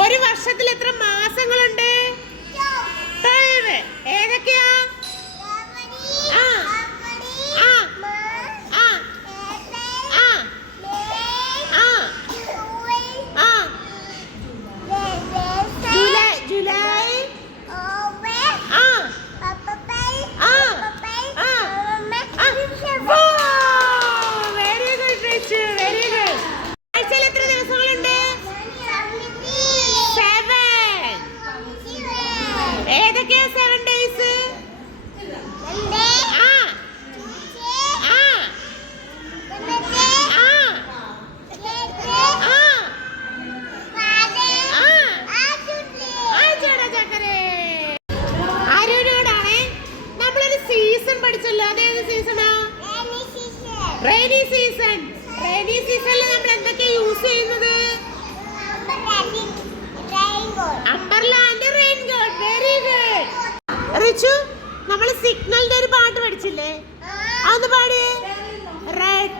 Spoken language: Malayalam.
ഒരു വർഷത്തിൽ എത്ര മാസങ്ങളുണ്ട്? 12. ഏതൊക്കെയാ? ഏതൊക്കെയാ 7 days? ആരോടാണേ നമ്മളൊരു സീസൺ പഠിച്ചല്ലോ, അതേത് സീസണാ? Rainy season. റെയിനി സീസണിൽ നമ്മൾ എന്തൊക്കെയാ യൂസ് ചെയ്യുന്നത്? Umbrella and raincoat. Very good. Richu, നമ്മൾ സിഗ്നലിന്റെ ഒരു പാട്ട് പഠിച്ചില്ലേ? അതൊന്ന് പാടിയേ. റെഡ്